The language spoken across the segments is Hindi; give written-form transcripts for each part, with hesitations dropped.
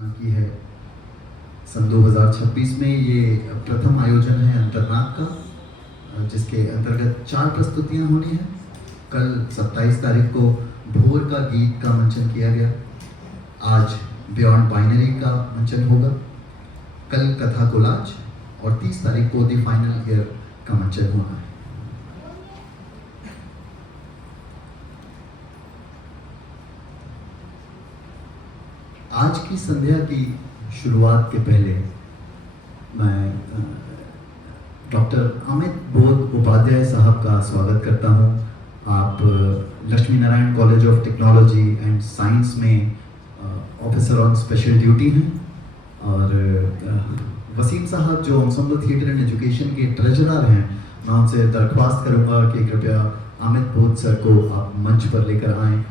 रचना की है। सन 2026 में ये प्रथम आयोजन है अंतर्नाद का, जिसके अंतर्गत 4 प्रस्तुतियां होनी हैं। कल 27 तारीख को भोर का गीत का मंचन किया गया। आज बियॉन्ड बाइनरी का मंचन होगा। कल कथा कोलाज और 30 तारीख को द फाइनल ईयर का मंचन होना है। आज की संध्या की शुरुआत के पहले मैं डॉक्टर अमित बोध उपाध्याय साहब का स्वागत करता हूं। आप Lakshmi Narayan college of technology and science में ऑफिसर ऑन स्पेशल ड्यूटी हैं और वसीम साहब जो एंसेम्बल थिएटर एंड एजुकेशन के ट्रेजरर हैं, मैं उनसे दरख्वास्त करूंगा कि कृपया अमित बोध सर को आप मंच पर लेकर आएं।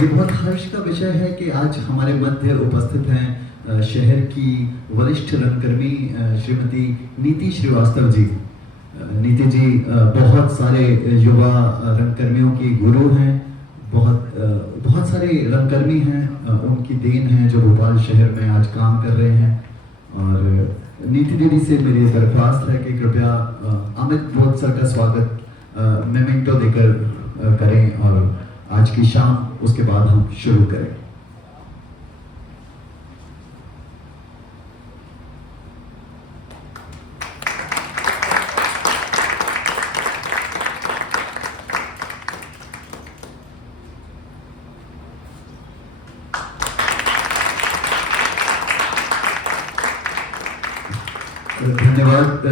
ये बहुत हर्ष का विषय है कि आज हमारे मध्य उपस्थित हैं शहर की वरिष्ठ रंगकर्मी श्रीमती नीति श्रीवास्तव जी। नीति जी बहुत सारे युवा रंगकर्मियों की गुरु हैं, बहुत सारे रंगकर्मी हैं, उनकी देन है जो भोपाल शहर में आज काम कर रहे हैं। और नीति दीदी से मेरी दरख्वास्त है कि कृपया अमित बोध सर का स्वागत मेमेंटो देकर करें और आज की शाम उसके बाद हम शुरू करें। धन्यवाद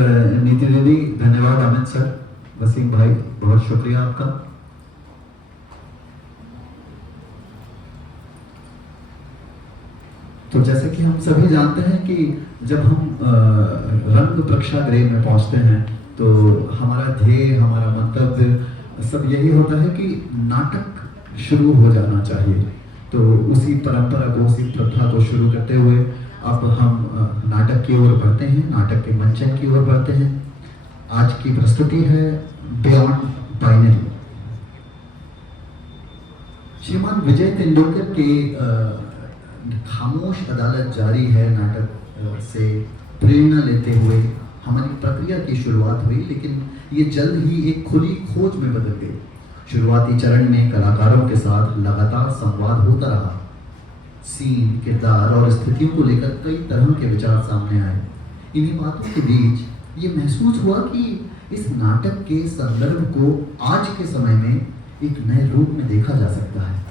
नीति दीदी, धन्यवाद अमित सर, वसीम भाई, बहुत शुक्रिया आपका। तो जैसे कि हम सभी जानते हैं कि जब हम रंग प्रेक्षागृह में पहुंचते हैं तो हमारा ध्येय, हमारा मंतव्य सब यही होता है कि नाटक शुरू हो जाना चाहिए। तो उसी परंपरा को, उसी प्रथा को शुरू करते हुए अब हम नाटक की ओर बढ़ते हैं, नाटक के मंचन की ओर बढ़ते हैं। आज की प्रस्तुति है बियॉन्ड बाइनरी। श्रीमान विजय तेंदुलकर के खामोश अदालत जारी है नाटक से प्रेरणा लेते हुए हमारी प्रक्रिया की शुरुआत हुई, लेकिन ये जल्द ही एक खुली खोज में बदल गई। शुरुआती चरण में कलाकारों के साथ लगातार संवाद होता रहा। सीन, किरदार और स्थितियों को लेकर कई तरह के विचार सामने आए। इन्हीं बातों के बीच ये महसूस हुआ कि इस नाटक के संदर्भ को आज के समय में एक नए रूप में देखा जा सकता है।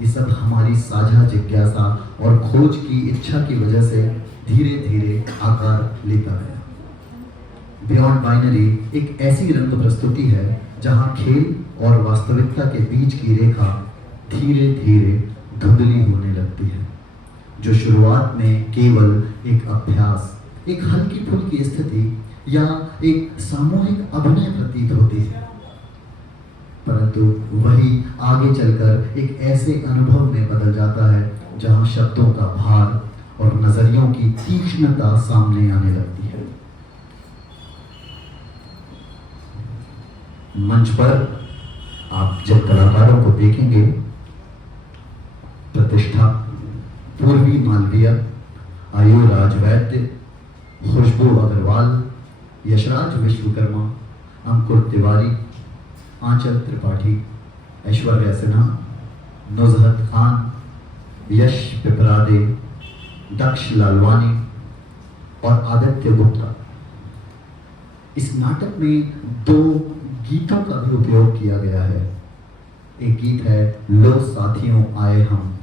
ये सब हमारी साझा जिज्ञासा और खोज की इच्छा की वजह से धीरे धीरे आकार लेता गया। बियॉन्ड बाइनरी एक ऐसी रंग प्रस्तुति है जहां खेल और वास्तविकता के बीच की रेखा धीरे धीरे धुंधली होने लगती है। जो शुरुआत में केवल एक अभ्यास, एक हल्की फुल्की स्थिति या एक सामूहिक अभिनय प्रतीत होती है, परंतु वही आगे चलकर एक ऐसे अनुभव में बदल जाता है जहां शब्दों का भार और नजरियों की तीक्ष्णता सामने आने लगती है। मंच पर आप जब कलाकारों को देखेंगे, प्रतिष्ठा, पूर्वी मालवीय, आयुराज वैद्य, खुशबू अग्रवाल, यशराज विश्वकर्मा, अंकुर तिवारी, आंचल त्रिपाठी, ऐश्वर्या सिन्हा, नुजहत खान, यश पिपरादे, दक्ष लालवानी और आदित्य गुप्ता। इस नाटक में 2 गीतों का भी उपयोग किया गया है। एक गीत है लो साथियों आए हम,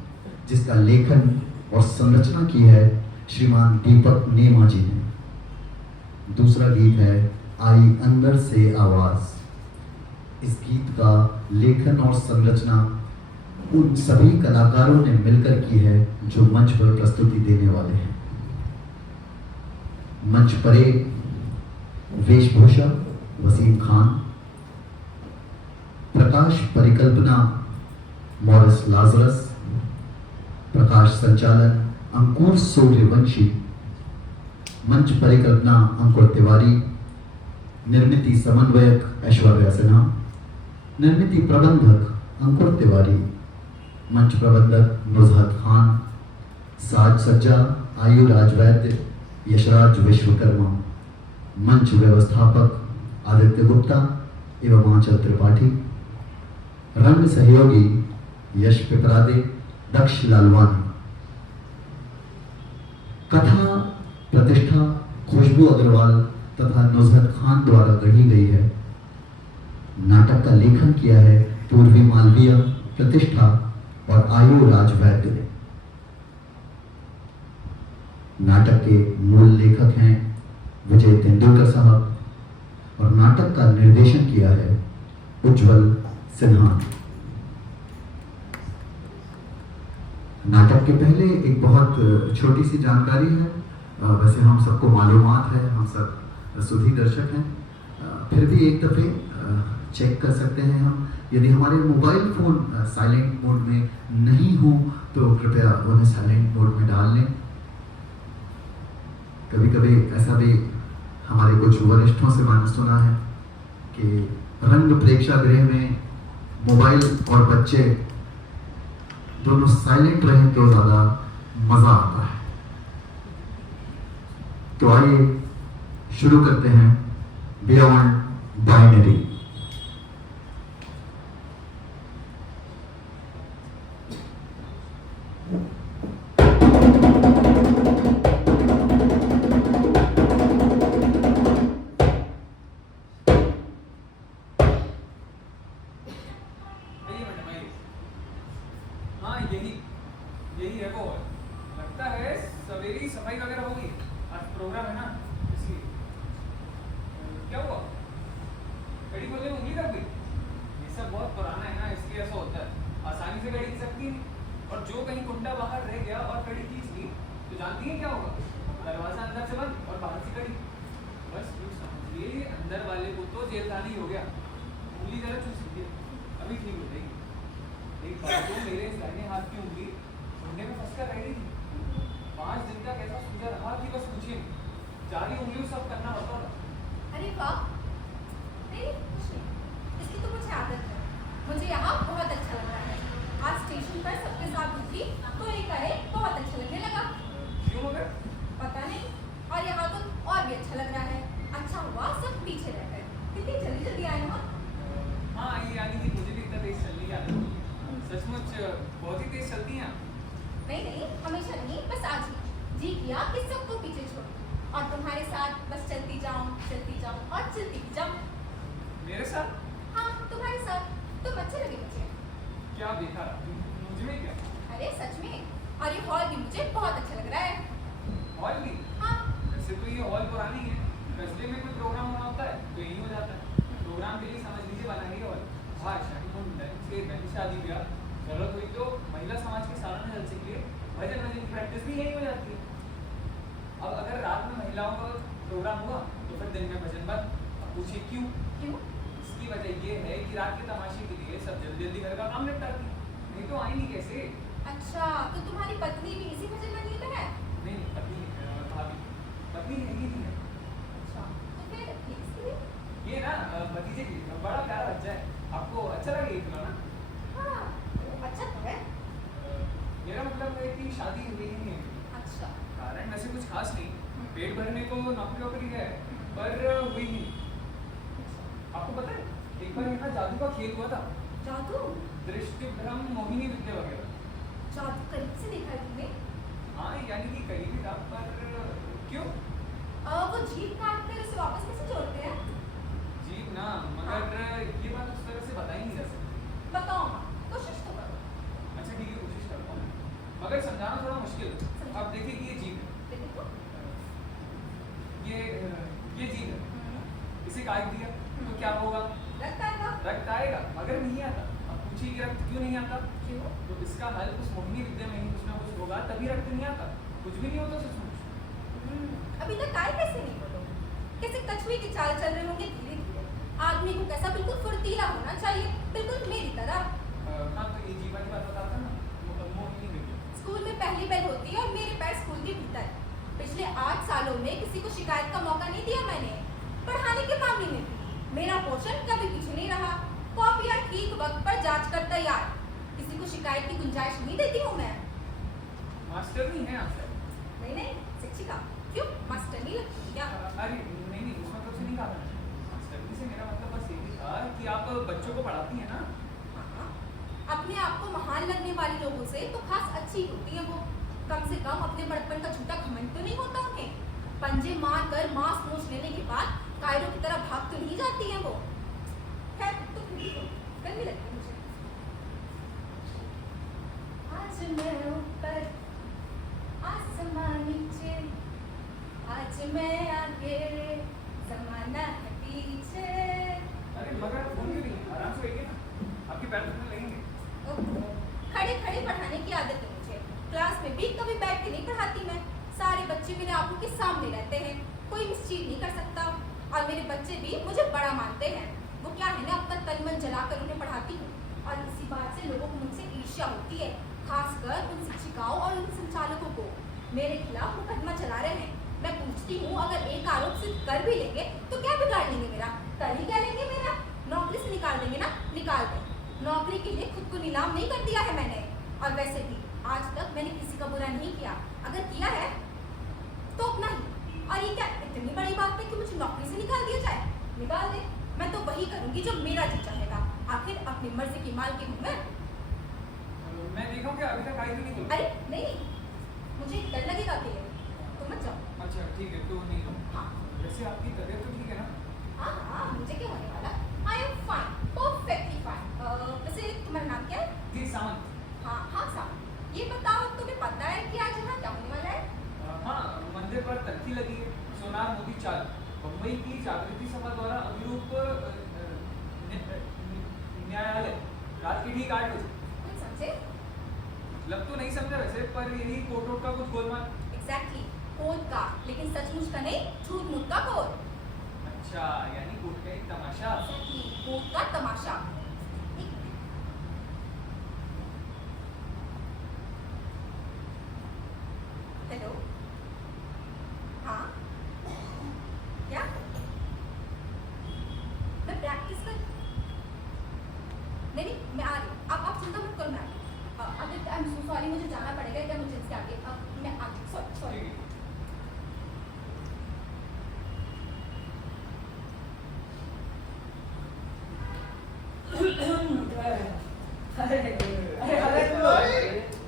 जिसका लेखन और संरचना की है श्रीमान दीपक नेमा जी ने। दूसरा गीत है आई अंदर से आवाज। इस गीत का लेखन और संरचना उन सभी कलाकारों ने मिलकर की है जो मंच पर प्रस्तुति देने वाले हैं। मंच परे वेशभूषा वसीम खान, प्रकाश परिकल्पना मॉरिस लाजरस, प्रकाश संचालन अंकुर सूर्यवंशी, मंच परिकल्पना अंकुर तिवारी, निर्मिति समन्वयक ऐश्वर्या सिन्हा, निर्मिति प्रबंधक अंकुर तिवारी, मंच प्रबंधक नुजहत खान, साज सज्जा आयुराज वैद्य, यशराज विश्वकर्मा, मंच व्यवस्थापक आदित्य गुप्ता एवं आंचल त्रिपाठी, रंग सहयोगी यश पिपरादे, दक्ष लालवानी। कथा प्रतिष्ठा खुशबू अग्रवाल तथा नुजहत खान द्वारा गढ़ी गई है। नाटक का लेखन किया है पूर्वी मालवीय, प्रतिष्ठा और आयु राज वैद्य ने। नाटक के मूल लेखक हैं विजय तेंदुलकर साहब और नाटक का निर्देशन किया है उज्ज्वल सिन्हा। नाटक के पहले एक बहुत छोटी सी जानकारी है। वैसे हम सबको मालूमात है, हम सब सुधी दर्शक हैं, फिर भी एक दफ़े चेक कर सकते हैं हम। यदि हमारे मोबाइल फ़ोन साइलेंट मोड में नहीं हो तो कृपया उन्हें साइलेंट मोड में डाल लें। कभी कभी ऐसा भी हमारे कुछ वरिष्ठों से मैंने सुना है कि रंग प्रेक्षागृह में मोबाइल और बच्चे दोनों साइलेंट रहें तो ज़्यादा मज़ा आता है। तो आइए शुरू करते हैं बियॉन्ड बाइनरी। यही है वो। लगता है सवेरी सफाई वगैरह होगी, आज प्रोग्राम है ना इसलिए। क्या हुआ? घड़ी खोलने में उंगली कब गई? ये सब बहुत पुराना है ना, इसलिए ऐसा होता है। आसानी से घड़ी खींच सकती नहीं, और जो कहीं कुंडा बाहर रह गया और घड़ी खींच ली तो जानती है क्या होगा? दरवाजा अंदर से बंद और बाहर से घड़ी। बस यूँ समझिए अंदर वाले को तो जेलखानी हो गया। उंगली जरा चूस लीजिए, अभी ठीक हो जाएगी। एक बार तो मेरे इस दाहिने हाथ की उंगली घुटने में फंसकर रह गई थी। 5 दिन तक ऐसा सूजा रहा कि बस पूछिए, 4 ही उंगलियों सब करना पड़ता था। अरे वाह, नहीं कुछ नहीं, इसकी तो मुझे आदत है। मुझे यहाँ बहुत अच्छा लग रहा है। आज स्टेशन पर सबके साथ उतरी तो एक बहुत अच्छा लगने लगा। क्यों मगर? पता नहीं, और यहाँ तो और भी अच्छा लग रहा है। अच्छा हुआ सब पीछे रह गए, कितनी जल्दी जल्दी आए ना। हाँ, ये यानी कि मुझे भी इतना तेज चलने की आदत है। सचमुच बहुत ही तेज चलती हैं। नहीं, हमेशा नहीं, बस आज ही जी किया कि सबको पीछे छोड़ और तुम्हारे साथ बस चलती जाऊं और चलती जाऊं। मेरे साथ? हाँ, तुम्हारे साथ। तुम अच्छे लगे मुझे। क्या देखा मुझ में क्या? अरे सच में, और ये हॉल भी मुझे बहुत अच्छा लग रहा है। हॉल भी? हाँ। वैसे तो ये हॉल पुरानी है, कस्बे में कोई प्रोग्राम होना होता है तो यही हो जाता है। प्रोग्राम के लिए समझ लीजिए बनाएंगे हॉल। भाषण, मुंडन, शादी ब्याह, जरूरत हुई तो महिला समाज के सालाना जलसे के लिए भजन की प्रैक्टिस भी यही हो जाती है। अब अगर रात में महिलाओं का प्रोग्राम हुआ तो फिर दिन में भजन बंद। अब पूछिए क्यों? इसकी वजह ये है कि रात के तमाशे के लिए सब जल्दी जल्दी घर का काम निपटाती है, नहीं तो आएंगी कैसे? अच्छा, तो तुम्हारी पत्नी भी इसी भजन मंडली में है? नहीं, पत्नी भाभी, पत्नी है ही नहीं है। अच्छा, तो फिर इसके लिए? ये ना भतीजे की बड़ा प्यारा बच्चा है, आपको अच्छा लगेगा ना? हाँ, अच्छा तो है। मेरा मतलब है कि शादी हुई ही नहीं है। अच्छा। कारण वैसे कुछ खास नहीं, पेट भरने को नौकरी है, पर हुई ही नहीं। आपको पता है एक बार यहाँ जादू का खेल हुआ था। जादू? दृष्टि भ्रम मोहिनी विद्या वगैरह। जादू करीब से देखा है तुमने? हाँ, यानी कि करीबी था, पर क्यों? वो जीभ काट कर उसे वापस कैसे जोड़ते हैं? जीभ ना, मगर ये बात उस तरह से बताई नहीं जा सकती। बताओ, कोशिश तो करो। अच्छा ठीक है, कोशिश करता हूँ, मगर समझाना थोड़ा मुश्किल है। अब देखिए कि ये जीभ है, ये जीभ है, इसे काट दिया तो क्या होगा? रक्त आएगा। रक्त आएगा, मगर नहीं आता। अब पूछिए कि रक्त क्यों नहीं आता? क्यों? तो इसका हल उस मोहिनी विद्या में ही कुछ ना कुछ होगा, तभी रक्त नहीं आता। कुछ भी नहीं होता सचमुच। अभी तक आए कैसे नहीं बोलो? कैसे कछुए की चाल चल रहे होंगे धीरे धीरे। आदमी को कैसा बिल्कुल फुर्तीला होना चाहिए, बिल्कुल मेरी तरह। हाँ, तो ये जीवा की बात बताता ना, मोहिनी विद्या। स्कूल में पहली बेल होती है और मेरे पैर स्कूल के भीतर। पिछले 8 सालों में किसी को शिकायत का मौका नहीं दिया मैंने। पढ़ाने के मामले में भी मेरा पोर्शन कभी पीछे नहीं रहा। कॉपियां ठीक वक्त पर जांच कर तैयार। किसी को शिकायत की गुंजाइश नहीं देती हूँ मैं। मास्टर नहीं है आपसे? नहीं नहीं, शिक्षिका। क्यों, मास्टर नहीं लगती हूँ क्या? अरे नहीं, उस मतलब से नहीं कहा मैंने। मास्टरनी से मेरा मतलब बस यही था कि आप बच्चों को पढ़ाती हैं ना। हाँ, अपने आप को महान लगने वाले लोगों से तो खास अच्छी होती है वो। कम से कम अपने बड़पन का झूठा घमंड तो नहीं होता उन्हें। पंजे मार कर मांस नोच लेने के बाद कायरों की तरह भाग तो नहीं जाती हैं वो। खैर, तो फिर भी गर्मी लगती है मुझे। आज मैं ऊपर, आसमान नीचे, आज मैं आगे, जमाना है पीछे। अरे मगर फोन क्यों नहीं, आराम से बैठिए ना, आपके पैर दुखने लगेंगे। ओहो, खड़े खड़े पढ़ाने की आदत है मुझे। क्लास में भी कभी बैठ के नहीं पढ़ाती मैं। सारे बच्चे मेरे आंखों के सामने रहते हैं, कोई मिसचीज नहीं कर सकता। और मेरे बच्चे भी मुझे बड़ा मानते हैं। वो क्या है ना, अपना तन मन जलाकर उन्हें पढ़ाती हूँ। और इसी बात से लोगों को मुझसे ईर्ष्या होती है, खासकर उन शिक्षिकाओं और उन संचालकों को। मेरे खिलाफ मुकदमा चला रहे हैं। मैं पूछती हूँ, अगर एक आरोप सिद्ध कर भी लेंगे तो क्या बिगाड़ लेंगे मेरा? कर ही क्या लेंगे मेरा? नौकरी से निकाल देंगे ना? निकाल दें। नौकरी के लिए खुद को नीलाम नहीं कर दिया है मैंने। और वैसे भी आज तक मैंने किसी का बुरा नहीं किया। अगर किया है तो अपना ही। और ये क्या इतनी बड़ी बात है कि मुझे नौकरी से निकाल दिया जाए? निकाल दे, मैं तो वही करूंगी जो मेरा जी चाहेगा। आखिर अपनी मर्जी की मालकिन हूँ मैं। मैं देखा हूँ कि अभी तक आई भी नहीं बोली। अरे नहीं, मुझे डर लगेगा अकेले में, तो मत जाओ। अच्छा ठीक है, तो नहीं जाऊँ। हाँ वैसे आपकी तबीयत तो ठीक है ना? हाँ हाँ, मुझे क्या होने वाला? I am fine, perfectly fine. वैसे तुम्हारा नाम क्या है? जी सावंत। हाँ हाँ साहब, ये बताओ तुम्हें पता है कि आज यहाँ क्या होने वाला है? हाँ, मंदिर पर तख्ती लगी है, सोनार मोती चाल। बम्बई की जागृति सभा द्वारा अभिरूप न्यायालय रात के ठीक 8 बजे। कुछ समझे? मतलब तो नहीं समझा वैसे, पर यही कोर्ट वोट का कुछ गोलमाल। एग्जैक्टली, कोर्ट का, लेकिन सचमुच का नहीं, झूठ मूठ का कोर्ट। अच्छा, यानी कोर्ट का एक तमाशा। एग्जैक्टली, कोर्ट का तमाशा। हेलो, हाँ क्या? मैं प्रैक्टिस कर नहीं, मैं आ रही हूँ। आप चिंता मत करो, मैं आ रही हूँ। अगर आई एम सो सॉरी, मुझे जाना पड़ेगा इमरजेंसी आगे। अब मैं आ गई, सॉरी। ठीक है।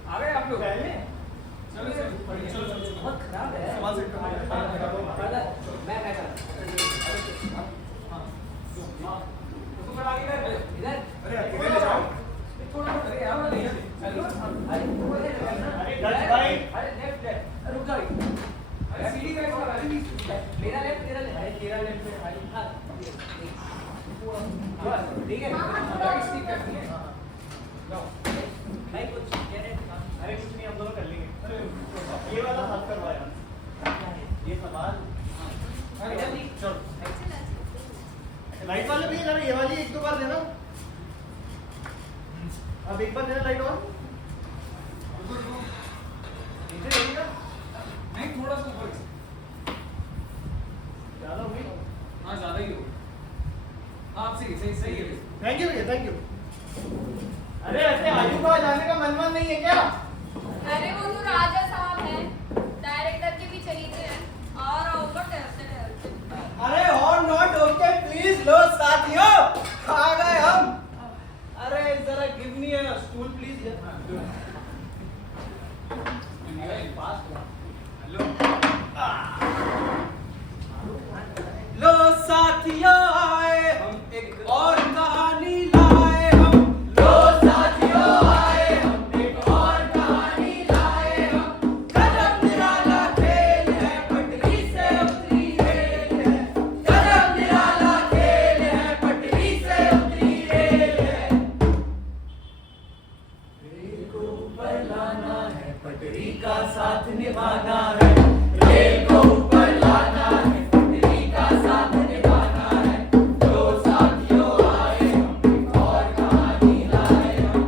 आ गए आप लोग? चलो चलो बहुत खराब है। संभाल सकते हो। मैं क्या करूं? हाँ, तो फिर आगे कर। इधर अरे अकेले जाओ। थोड़ा अरे यार नहीं है। चलो। अरे भाई, अरे लेफ्ट रुक जाओ। अरे सीढ़ी का इसका वाले नहीं। मेरा लेफ्ट, अरे तेरा लेफ्ट पे भाई। हां ठीक है। गाइस ठीक करती है। जाओ। भाई कुछ कह रहे थे? अरे कुछ नहीं, हम दोनों कर लेंगे। ये वाला हाथ करवाया, ये सवाल अरे चलो। लाइट वाले भी जरा ये वाली एक दो बार देना। अब एक बार देना लाइट ऑन। नीचे देखिएगा, नहीं थोड़ा सा ऊपर। ज्यादा हो गई। हाँ ज्यादा ही हो। हाँ सही सही सही है। थैंक यू भैया, थैंक यू। अरे ऐसे आयु का जाने का मन नहीं है क्या? अरे वो तो राजा साहब हैं, डायरेक्टर के भी चरीते हैं और ऊपर टहलते टहलते। अरे और नॉट ओके प्लीज लो साथियों, आ गए हम। अरे जरा give me a stool please. पास हेलो। लो साथियों, आए हम एक और कहानी लाए हम। लो साथियों, आए हम एक और कहानी लाए हम। कदम निराला खेल है, पटरी से उतरी रेल है। कदम निराला खेल है, पटरी से उतरी रेल है। रेल को ऊपर लाना है, पटरी का साथ निभाना है। रेल को ऊपर लाना है, पटरी का साथ निभाना है। लो साथियों, आए हम एक और कहानी लाए हम।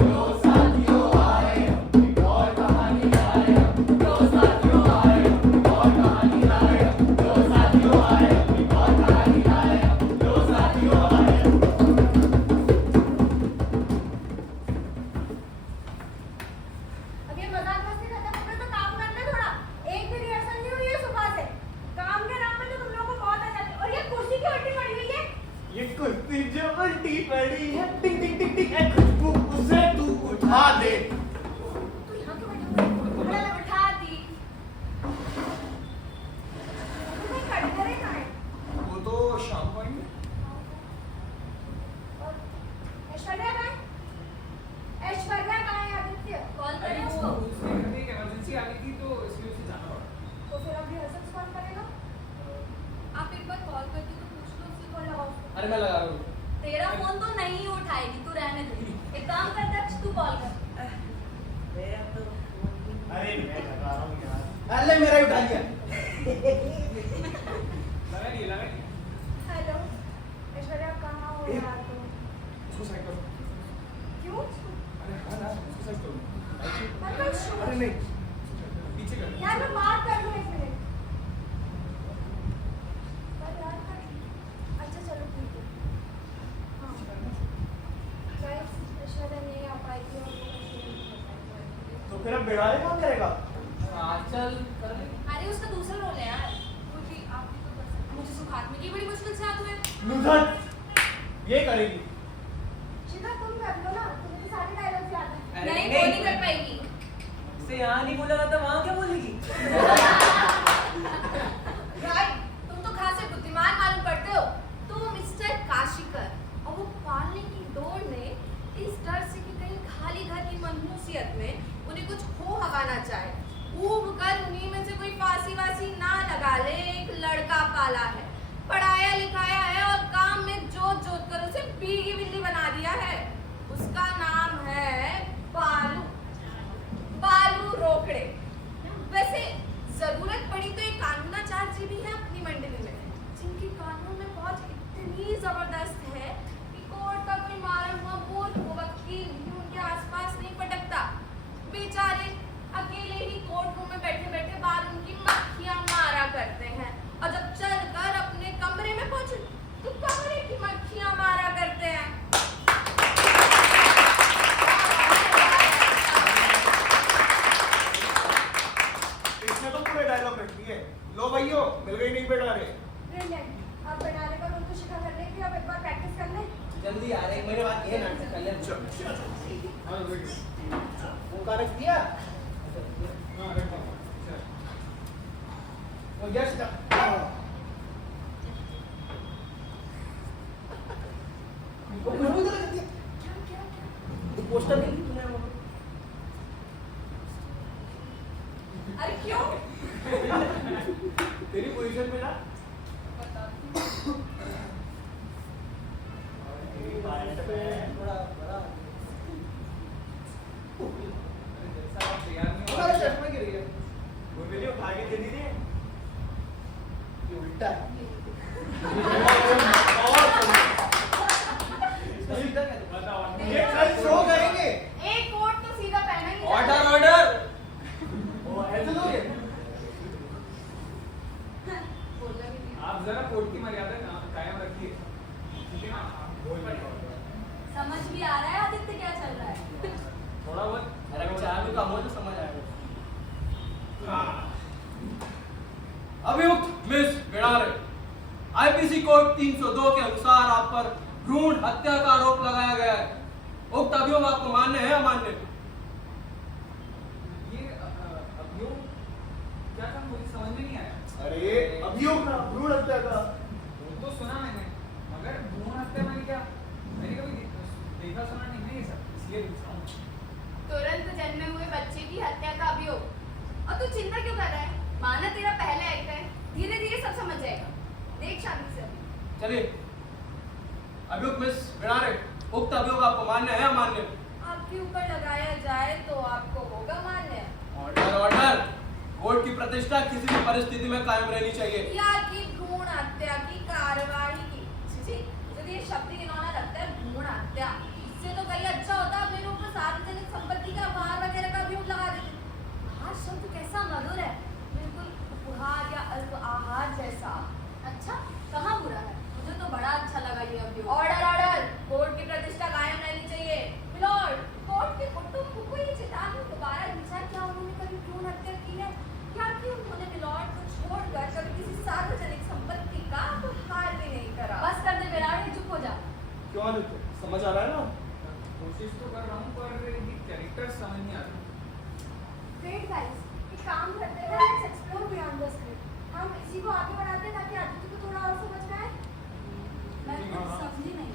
लो साथियों, आए हम एक और कहानी लाए हम। लो साथियों, आए हम एक और कहानी लाए हम। हाँ दे। तू यहाँ क्यों बैठा हुआ है? खड़ा लग, उठा दी। तू कहीं खड़े करे कहाँ है? वो तो शाम को आएंगे। और ऐश्वर्या कहाँ है? ऐश्वर्या कहाँ है आदित्य? कॉल अरे करें वो उसको। उसके घर में एक इमरजेंसी आ गई थी तो इसलिए उसे जाना पड़ा। तो फिर अभी हसन कॉल करेगा? आप एक बार कॉल करके तो पूछ लो उसकी कॉल लगाओ उसको। अरे मैं लगा रहा हूँ। तेरा फोन तो नहीं उठाएगी, तू रहने दे। एक काम कर दक्ष, तू कॉल कर। अरे मैं लगा रहा हूँ यार। अरे मेरा ही उठा लिया। लगा लिए। हेलो ऐश्वर्या, कहाँ हो यार तुम? उसको साइड करो। क्यों? अरे हाँ ना, उसको साइड करो। मतलब शो- अरे नहीं, पीछे कर। यार मैं बात कर लूँ एक मिनट। पर यार अच्छा चलो ठीक है। हाँ गाइस, ऐश्वर्या नहीं आ पाई थी और वो कैसे नहीं आ पाई। तो फिर अब बिगाड़े कौन करेगा? चल कर ले। अरे उसका दूसरा रोल है यार। मुझे आप भी तो कर सकते हो। मुझे सुखात में की बड़ी मुश्किल से आते हुए। लूजर ये करेगी। शिखा तुम कर लो ना, तुम्हें तो सारे डायलॉग्स याद हैं। अरे नहीं, नहीं। वो नहीं कर पाएगी। से यहाँ नहीं बोला था वहाँ क्या बोलेगी? राइट, तुम तो खासे बुद्धिमान मालूम पड़ते हो। तो मिस्टर काशीकर और वो पालने की दौड़ ने इस डर से कि कहीं खाली घर की मनहूसियत में उन्हें कुछ खो हवाना चाहे, ऊब कर उन्हीं में से कोई फांसी वासी ना लगा ले, एक लड़का पाला है, पढ़ाया लिखाया है और काम में जोत जोत कर उसे बीगी बिल्ली बना दिया है। उसका नाम है बालू। बालू रोकड़े। वैसे जरूरत पड़ी तो एक कानूनाचार्य भी है अपनी मंडली में, जिनकी कानून में पहुंच इतनी जबरदस्त है कि कोर्ट का कोई मारा हुआ मूर्ख वकील भी उनके आसपास नहीं पटकता। बेचारे अकेले ही कोर्ट रूम में बैठे बैठे बाल उनकी मक्खियां मारा करते हैं, और जब चलकर अपने कमरे में पहुंचे तो कमरे की मक्खियां मारा करते हैं। इसने तो पूरे डायलॉग रख दिए। लो भाइयों, मिल गई नहीं बिगाड़े। ब्रिलियंट। अब बनाने का रोल तो शिखा कर लेगी, अब एक बार प्रैक्टिस कर ले। जल्दी यार, एक महीने बाद ये नाटक कर ले। हाँ वेट। वो का रख दिया। हाँ रख दो। चल। वो यश का। वो खुशबू तो रख दिया। क्या? वो पोस्टर नहीं तूने वो। अरे क्यों? तेरी पोजीशन में ना थोड़ा बड़ा। जैसा आप तैयार नहीं हो। हमारा चश्मा गिर गया। वो वीडियो उठा के दे दीजिए। ये उल्टा है। सीधा कर। बताओ। ये कल शो करेंगे। एक कोट तो सीधा पहना ही जाता है। ऑर्डर। वो ऐसे लोगे। बोलना भी नहीं। आप जरा कोर्ट की मर्यादा कायम रखिए, ठीक है ना? समझ भी आ रहा है आदित्य क्या चल रहा है? थोड़ा बहुत। अरे चालू का हो तो समझ आएगा। अभियुक्त मिस बिडारे, आईपीसी कोड 302 के अनुसार आप पर भ्रूण हत्या का आरोप लगाया गया है। उक्त अभियोग आपको मान्य है अमान्य? ये अभियोग क्या था मुझे समझ में नहीं आया। अरे अभियोग ना भ्रूण हत्या का। वो तो सुना मैंने, मगर भ्रूण हत्या मैंने कभी देखा सुना नहीं है ये सब, इसलिए पूछ रहा हूँ। तुरंत जन्मे हुए बच्चे की हत्या का अभियोग। और तू चिंता क्यों कर रहा है? माना तेरा पहला एक्ट है, धीरे धीरे सब समझ जाएगा। देख शांति से अभी। चलिए, अभियुक्त मिस बिडारे, उक्त अभियोग आपको मान्य है अमान्य? आपके ऊपर लगाया जाए तो आपको होगा मान्य। ऑर्डर। कोर्ट की प्रतिष्ठा किसी भी परिस्थिति में कायम रहनी चाहिए। या कि भ्रूण हत्या की कार्यवाही की। जी, मुझे ये शब्द घिनौना लगता है, भ्रूण हत्या। इससे तो कहीं अच्छा होता आप मेरे ऊपर सार्वजनिक संपत्ति का अपहार वगैरह का अभियोग लगा देते। अपहार शब्द कैसा मधुर है, बिल्कुल उपहार या अल्प आहार जैसा। अच्छा, कहाँ बुरा है? मुझे तो बड़ा अच्छा लगा ये अभियोग। ऑर्डर। कोर्ट की प्रतिष्ठा कायम रहनी चाहिए। मिलॉर्ड, कोर्ट के कुटुंब को ये चेतावनी दोबारा पूछा, क्या उन्होंने कभी भ्रूण हत्या की है? क्या कि उन्होंने मिलॉर्ड को छोड़कर कभी किसी सार्वजनिक संपत्ति का अपहार भी नहीं करा? बस कर दे बेराड़, चुप हो जा। Hey guys, एक काम करते हैं, let's explore beyond the script. हम इसी को आगे बढ़ाते हैं ताकि आदित्य को थोड़ा और समझ में आए। मैं कुछ समझी नहीं।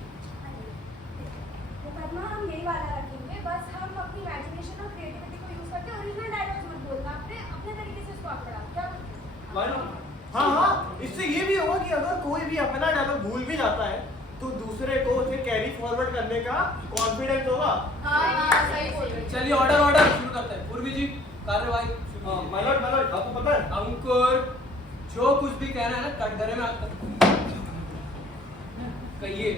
मुकदमा हम यही वाला रखेंगे, बस हम अपनी imagination और creativity को use करके original dialogue मत बोलना, अपने तरीके से इसको आगे बढ़ाओ। क्या बोलते हैं? Why not? हाँ हाँ, इससे ये भी होगा कि अगर कोई भी अपना डायलॉग भूल भी जाता है तो दूसरे को उसे कैरी फॉरवर्ड करने का कॉन्फिडेंस होगा। हाँ सही बोल रहे हो। चलिए ऑर्डर शुरू करते हैं। पूर्वी जी कार्रवाई शुरू कीजिए। माय लॉर्ड आपको पता है अंकुर जो कुछ भी कहना है ना कटघरे में आकर कहिए।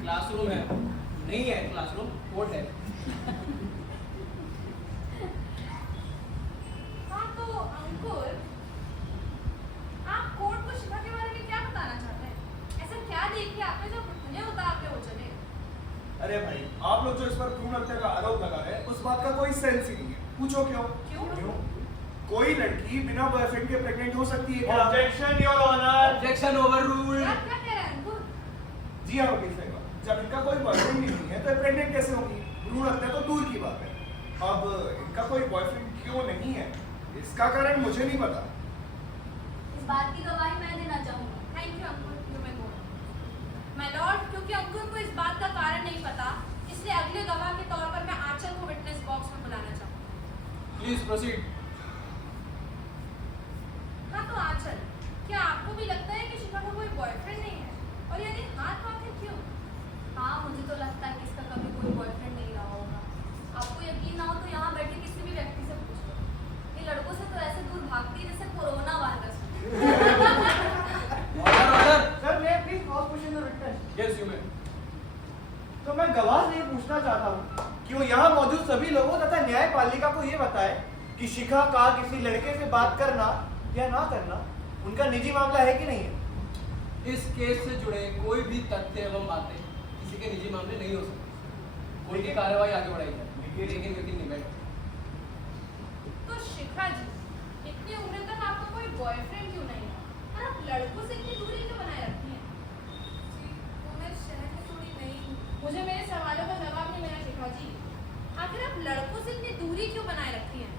क्लासरूम है नहीं है, क्लासरूम कोर्ट है। हाँ तो अंकुर, आप कोर्ट को शिखा के बारे में क्या बताना चाहते हैं? ऐसा क्या देख के आपने जो मुझे बता आपने वो चले? अरे भाई आप लोग जो इस पर भ्रूण हत्या का आरोप लगा रहे हैं उस बात का कोई सेंस ही नहीं है। पूछो क्यों? क्यों? कोई लड़की बिना बॉयफ्रेंड के प्रेग्नेंट हो सकती है क्या? Objection your honour. Objection overruled. क्या क्या कह रहे हैं अंकुर? जी हाँ वकील साहब, जब इनका कोई बॉयफ्रेंड ही नहीं है तो प्रेग्नेंट कैसे होगी? भ्रूण हत्या तो दूर की बात है। अब इनका कोई बॉयफ्रेंड क्यों नहीं है इसका कारण मुझे नहीं पता। इस बात की गवाही मैं देना चाहूंगा। Thank you Ankur, you may go. My Lord, क्योंकि अंकुर को इस बात का कारण नहीं पता, इसलिए अगले गवाह के तौर पर मैं आंचल को विटनेस बॉक्स में बुलाना चाहूंगा। Please proceed. हाँ तो आंचल, क्या आपको भी लगता है कि शिखा का कोई बॉयफ्रेंड नहीं है? और यदि हाँ तो आखिर क्यों? हाँ मुझे तो लगता है कि इसका कभी कोई बॉयफ्रेंड नहीं रहा होगा। आपको यकीन ना हो तो यहाँ बैठे किसी भी व्यक्ति से पूछ लो। ये लड़कों से तो ऐसे दूर भागती है जैसे कोरोना वायरस। ऑर्डर। सर मैं please cross question the witness. Yes you may. तो मैं गवाह से ये पूछना चाहता हूँ कि वो यहाँ मौजूद सभी लोगों तथा न्यायपालिका को ये बताए कि शिखा का किसी लड़के से बात करना या ना करना उनका निजी मामला है कि नहीं है। इस केस से जुड़े कोई भी तथ्य एवं बातें किसी के निजी मामले नहीं हो सकते। कोई की कार्रवाई आगे बढ़ाई जाए। लेकिन वकील नहीं बैठ। तो शिखा जी, इतनी उम्र तक आपका कोई बॉयफ्रेंड क्यों नहीं है? और आप लड़कों से इतनी दूरी क्यों बनाए रखती हैं? जी, वो मैं शहर में थोड़ी नहीं। मुझे मेरे सवालों का जवाब नहीं मिला शिखा जी। आखिर आप लड़कों से इतनी दूरी क्यों बनाए रखती हैं?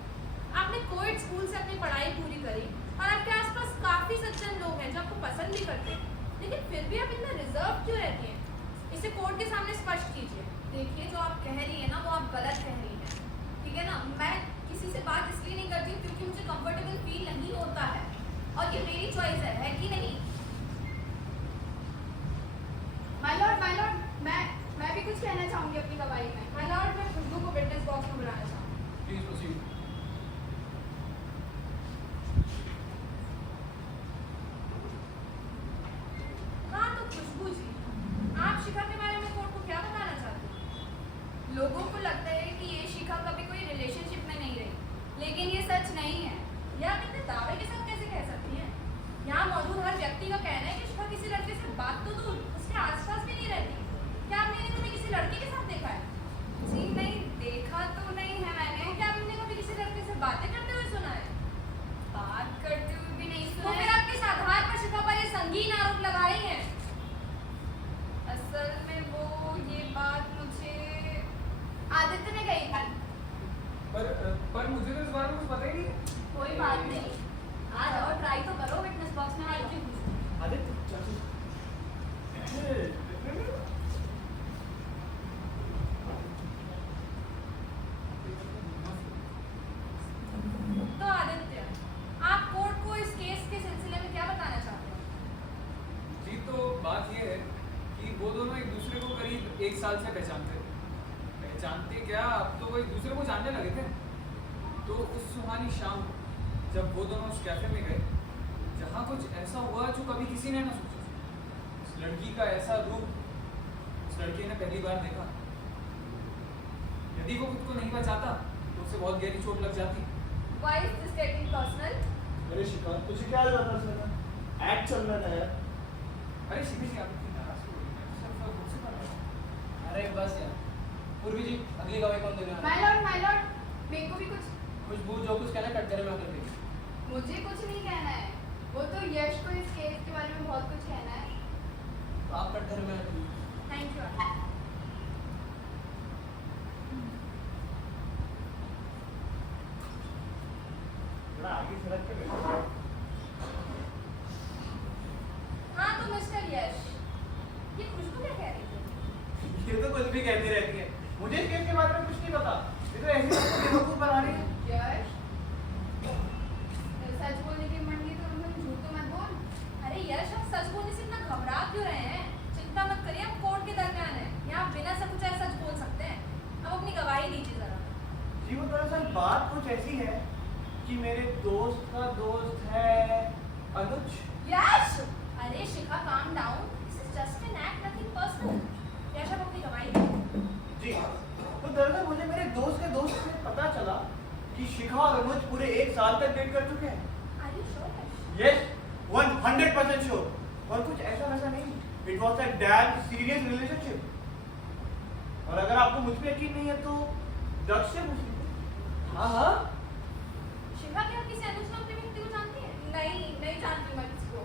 आपने कोएड स्कूल से अपनी पढ़ाई पूरी करी और आपके आसपास काफी सज्जन लोग हैं जो आपको पसंद भी करते हैं, लेकिन फिर भी आप इतना रिजर्व क्यों रहती हैं? इसे कोर्ट के सामने स्पष्ट कीजिए। देखिए जो आप कह रही है ना वो आप गलत कह रही हैं, ठीक है ना? मैं किसी से बात इसलिए नहीं करती क्योंकि मुझे कंफर्टेबल फील नहीं होता है और ये मेरी चॉइस है कि नहीं? My lord, मैं भी कुछ कहना चाहूंगी अपनी गवाही में। माय लॉर्ड, मैं खुशबू को विटनेस बॉक्स में बुलाना चाहूंगी। Please proceed. हाँ तो खुशबू जी, आप शिखा के बारे में कोर्ट को क्या बताना चाहते हैं? लोगों को लगता है कि ये शिखा कभी कोई रिलेशनशिप में नहीं रही, लेकिन ये सच नहीं है। यह आप इतने दावे के साथ कैसे कह सकती हैं? यहाँ मौजूद हर व्यक्ति का कहना है कि शिखा किसी लड़के से बात तो दूर उसके आसपास भी नहीं रहती। क्या आपने कभी किसी लड़के के साथ देखा है? जी नहीं, देखा तो नहीं है मैंने। क्या आपने कभी किसी लड़के से बातें करते हुए सुना है? बात करते हुए भी नहीं सुना। तो फिर आप किस आधार पर शिखा पर ये संगीन आरोप लगा रही हैं? असल में वो ये बात मुझे आदित्य ने कही थी। पर मुझे तो इस बारे में कुछ पता ही नहीं है। कोई बात नहीं, आ जाओ, ट्राई तो करो विटनेस बॉक्स में आके। तो आदित्य, आप कोर्ट को इस केस के सिलसिले में क्या बताना चाहते हैं? जी तो बात ये है कि वो दोनों एक दूसरे को करीब 1 साल से पहचानते थे। पहचानते क्या, अब तो वो एक दूसरे को जानने लगे थे। तो उस सुहानी शाम जब वो दोनों उस कैफे में गए जहाँ कुछ ऐसा हुआ जो कभी किसी ने ना सोचा। उस लड़की का ऐसा रूप उस लड़के ने पहली बार देखा। यदि वो खुद को नहीं बचाता तो उसे बहुत गहरी चोट लग जाती। Why is this getting personal? अरे शिखा तुझे क्या लगा था सर? एक्ट चल रहा था यार। अरे शिखा जी, आप इतनी नाराज क्यों हो रही हैं? सब मुझसे कर रहा हूँ। अरे बस यार। पूर्वी जी अगली गवाही कौन देने वाला है? My lord, मेरे को भी कुछ खुशबू जो कुछ कहना कटघरे में आकर कहिए। मुझे कुछ नहीं कहना है। वो तो यश को इस केस के बारे में बहुत कुछ कहना है। तो आप कटघरे में आकर थैंक यू। थोड़ा आगे सरक के बैठो। हाँ तो मिस्टर यश, ये खुशबू क्या कह रही थी? ये तो कुछ भी कहती रहती है, मुझे इस केस के बारे में कुछ नहीं पता। ये तो ऐसे ही बेवकूफ बना रही है। यश, सच बोलने की मन की तो झूठ तो मत बोल। अरे यश, आप सच बोलने से इतना घबरा क्यों रहे हैं? चिंता मत करिए, हम कोर्ट के दरमियान हैं, यहाँ बिना सब कुछ सच बोल सकते हैं। अब अपनी गवाही दीजिए जरा। जी वो दरअसल बात कुछ ऐसी है कि मेरे दोस्त का दोस्त है अनुज। यश, अरे शिखा, calm down. This is just an act, nothing personal. यश, आप अपनी गवाही दीजिए। जी तो दरअसल मुझे मेरे दोस्त के दोस्त से पता चला कि शिखा और अनुज पूरे 1 साल तक डेट कर चुके हैं। Are you sure, Yash? Yes 100% sure. और कुछ ऐसा वैसा नहीं, it was a dam serious relationship. और अगर आपको मुझ पे यकीन नहीं है तो दक्ष से पूछ लीजिए। हाँ हाँ शिखा, क्या आप किसी अनुज नाम के व्यक्ति को जानती हैं? नहीं जानती मैं किसी को।